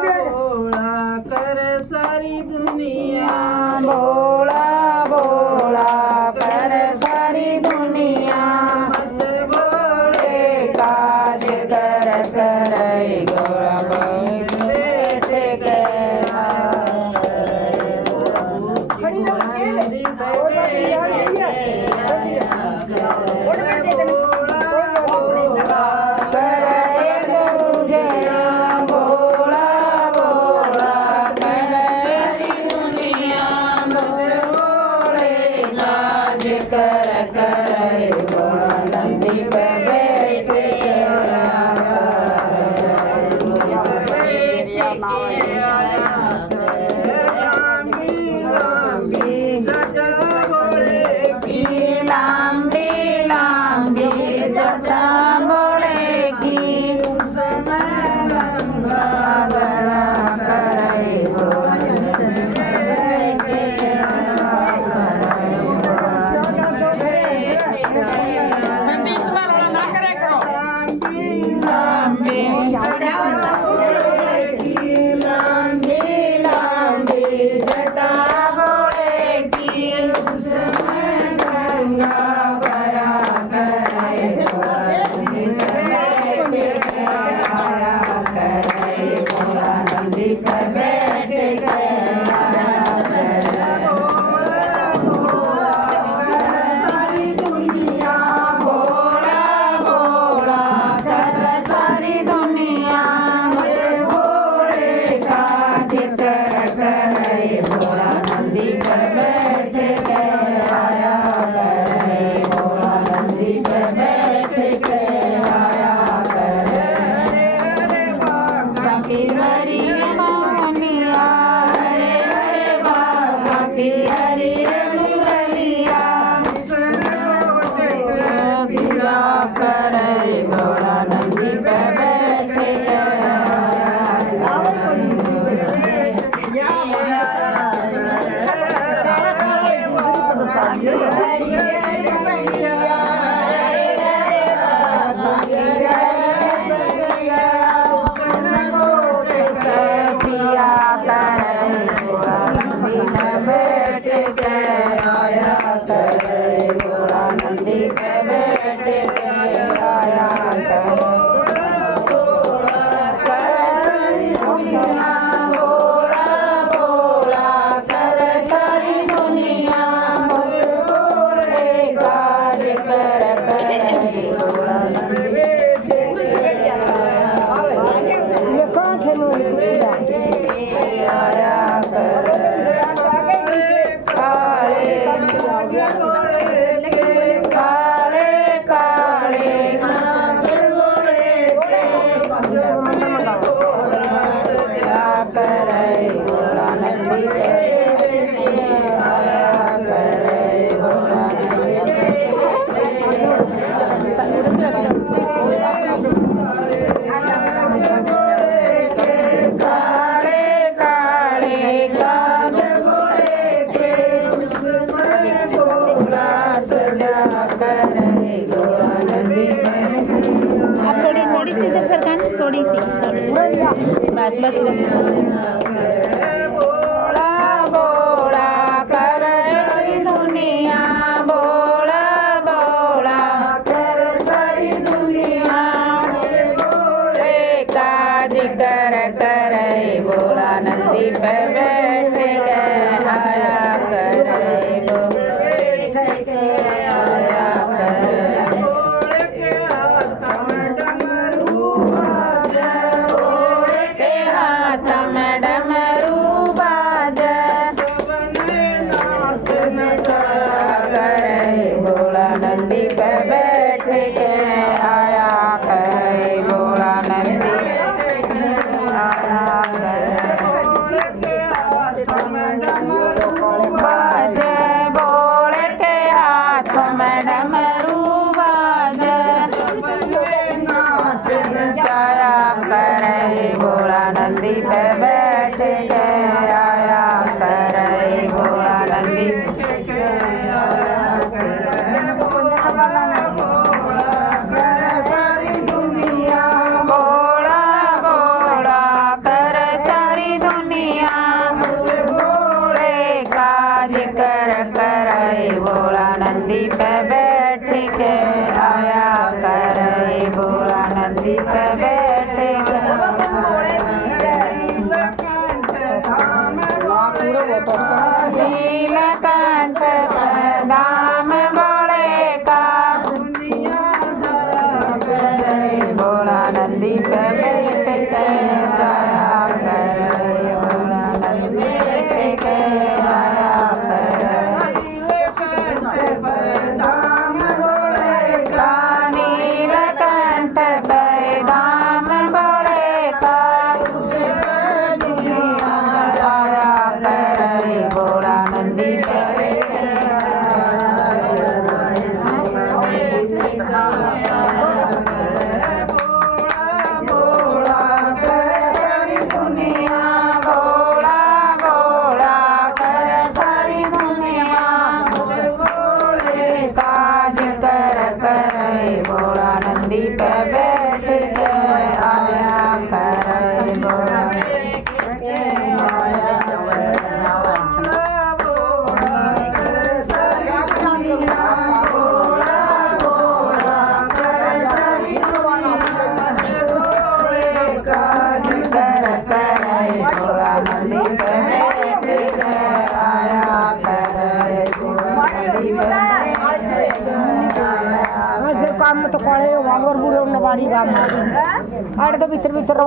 भोला कर सारी दुनिया भोला भोला कर सारी दुनिया मत भोले काज कर करई गोरा बैठ के बस बस बस भोला भोला कर दुनिया भोला भोला कर सारी दुनिया भोले काज कर करे भोला नंदी पे बैठ के आया करे आया करे कर घोड़ा नंदी पे बैठ के आया करे घोड़ा घोड़ा नंदी पे बैठ के आया करे घोड़ा नंदी पे फिर काम तो कड़े वागर बुरे नवारी काम आड़े तो भीतर भीतर